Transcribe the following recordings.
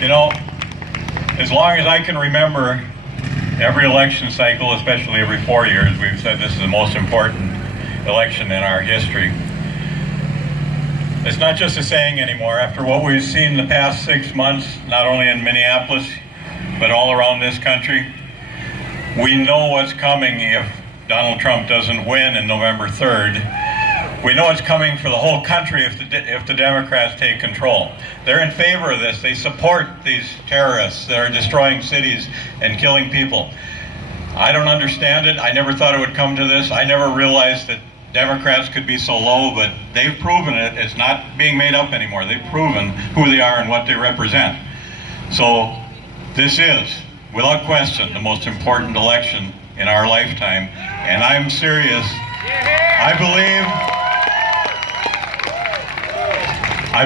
You know, as long as I can remember, every election cycle, especially every 4 years, we've said this is the most important election in our history. It's not just a saying anymore. After what we've seen the past 6 months, not only in Minneapolis, but all around this country, we know what's coming if Donald Trump doesn't win in November 3rd. We know it's coming for the whole country if the Democrats take control. They're in favor of this. They support these terrorists that are destroying cities and killing people. I don't understand it. I never thought it would come to this. I never realized that Democrats could be so low, but they've proven it. It's not being made up anymore. They've proven who they are and what they represent. So this is, without question, the most important election in our lifetime. And I'm serious. I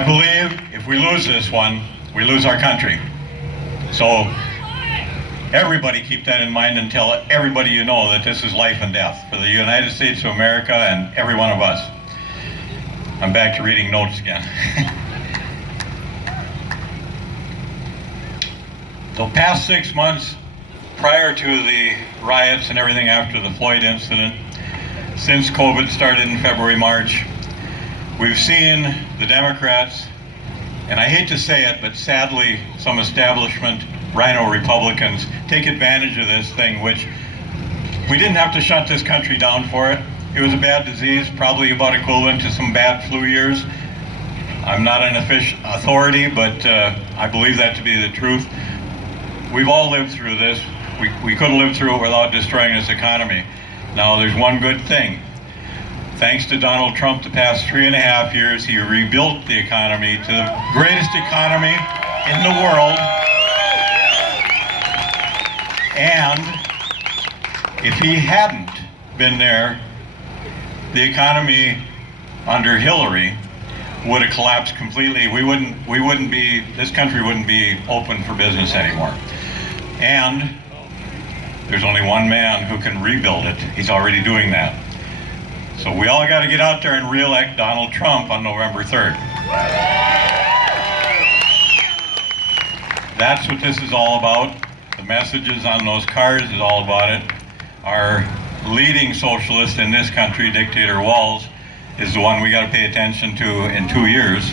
believe if we lose this one, we lose our country. So everybody keep that in mind and tell everybody you know that this is life and death for the United States of America and every one of us. I'm back to reading notes again. The past 6 months prior to the riots and everything after the Floyd incident, since COVID started in February, March, we've seen the Democrats, and I hate to say it, but sadly some establishment rhino Republicans take advantage of this thing, which we didn't have to shut this country down for it. It was a bad disease, probably about equivalent to some bad flu years. I'm not an official authority, but I believe that to be the truth. We've all lived through this. We couldn't live through it without destroying this economy. Now there's one good thing. Thanks to Donald Trump the past 3.5 years, he rebuilt the economy to the greatest economy in the world. And if he hadn't been there, the economy under Hillary would have collapsed completely. This country wouldn't be open for business anymore. And there's only one man who can rebuild it. He's already doing that. So we all got to get out there and re-elect Donald Trump on November 3rd. That's what this is all about. The messages on those cards is all about it. Our leading socialist in this country, Dictator Walz, is the one we got to pay attention to in 2 years.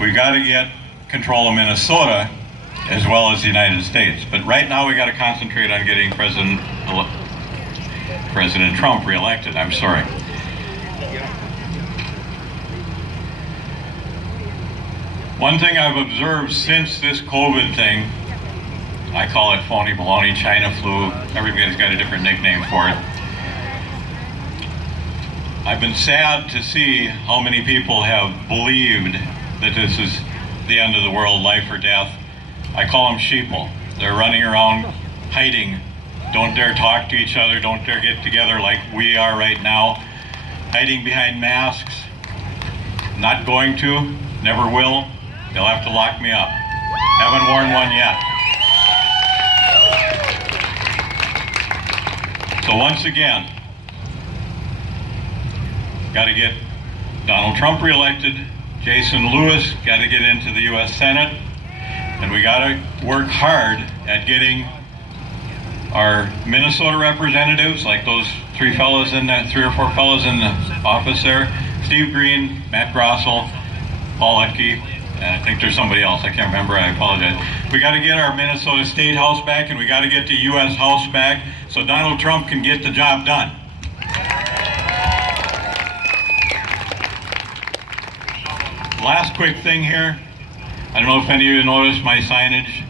We got to get control of Minnesota as well as the United States. But right now we got to concentrate on getting President Trump reelected. I'm sorry. One thing I've observed since this COVID thing, I call it phony baloney, China flu, everybody's got a different nickname for it. I've been sad to see how many people have believed that this is the end of the world, life or death. I call them sheeple. They're running around hiding. Don't dare talk to each other. Don't dare get together like we are right now. Hiding behind masks. Not going to, never will. They'll have to lock me up. Haven't worn one yet. So once again, got to get Donald Trump reelected. Jason Lewis got to get into the U.S. Senate. And we got to work hard at getting our Minnesota representatives, like those three or four fellows in the office there, Steve Green, Matt Grossel, Paul Etke, and I think there's somebody else, I can't remember, I apologize. We got to get our Minnesota State House back, and we got to get the U.S. House back so Donald Trump can get the job done. Last quick thing here. I don't know if any of you noticed my signage.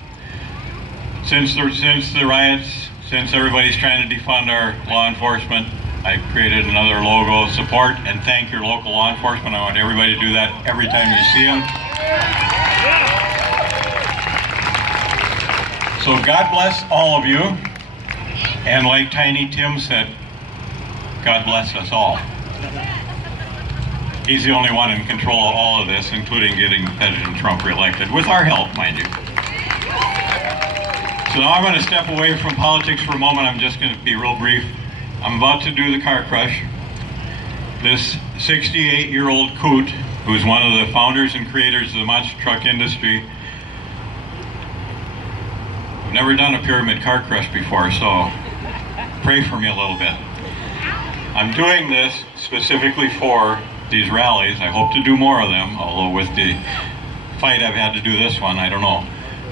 Since the riots, since everybody's trying to defund our law enforcement, I created another logo, support and thank your local law enforcement. I want everybody to do that every time you see them. So God bless all of you. And like Tiny Tim said, God bless us all. He's the only one in control of all of this, including getting President Trump reelected, with our help, mind you. So now I'm going to step away from politics for a moment. I'm just going to be real brief. I'm about to do the car crush. This 68-year-old coot, who's one of the founders and creators of the monster truck industry, I've never done a pyramid car crush before, so pray for me a little bit. I'm doing this specifically for these rallies. I hope to do more of them, although with the fight I've had to do this one, I don't know.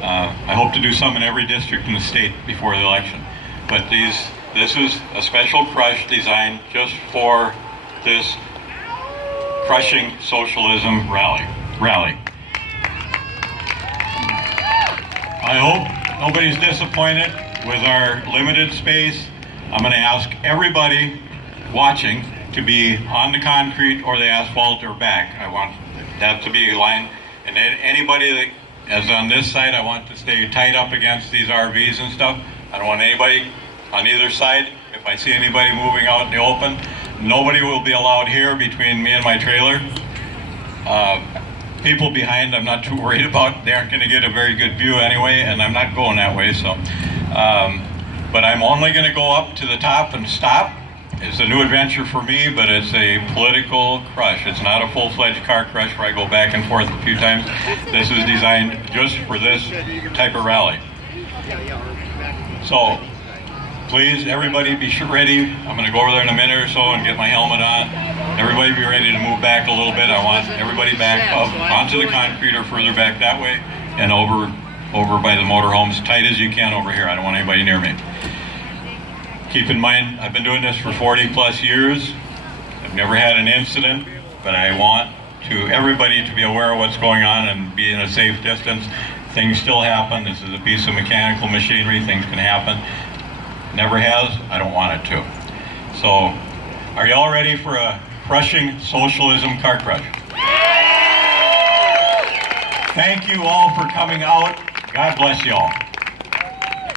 I hope to do some in every district in the state before the election. But this is a special crush designed just for this crushing socialism rally. I hope nobody's disappointed with our limited space. I'm going to ask everybody watching to be on the concrete or the asphalt or back. I want that to be a line. And anybody that is on this side, I want to stay tight up against these RVs and stuff. I don't want anybody on either side. If I see anybody moving out in the open, nobody will be allowed here between me and my trailer. People behind, I'm not too worried about. They aren't going to get a very good view anyway, and I'm not going that way. So, but I'm only going to go up to the top and stop. It's a new adventure for me, but it's a political crush. It's not a full-fledged car crush where I go back and forth a few times. This is designed just for this type of rally. So, please, everybody be ready. I'm going to go over there in a minute or so and get my helmet on. Everybody be ready to move back a little bit. I want everybody back up onto the concrete or further back that way and over by the motorhomes, tight as you can over here. I don't want anybody near me. Keep in mind, I've been doing this for 40 plus years. I've never had an incident, but I want everybody to be aware of what's going on and be in a safe distance. Things still happen. This is a piece of mechanical machinery. Things can happen. Never has. I don't want it to. So, are you all ready for a crushing socialism car crush? Thank you all for coming out. God bless you all.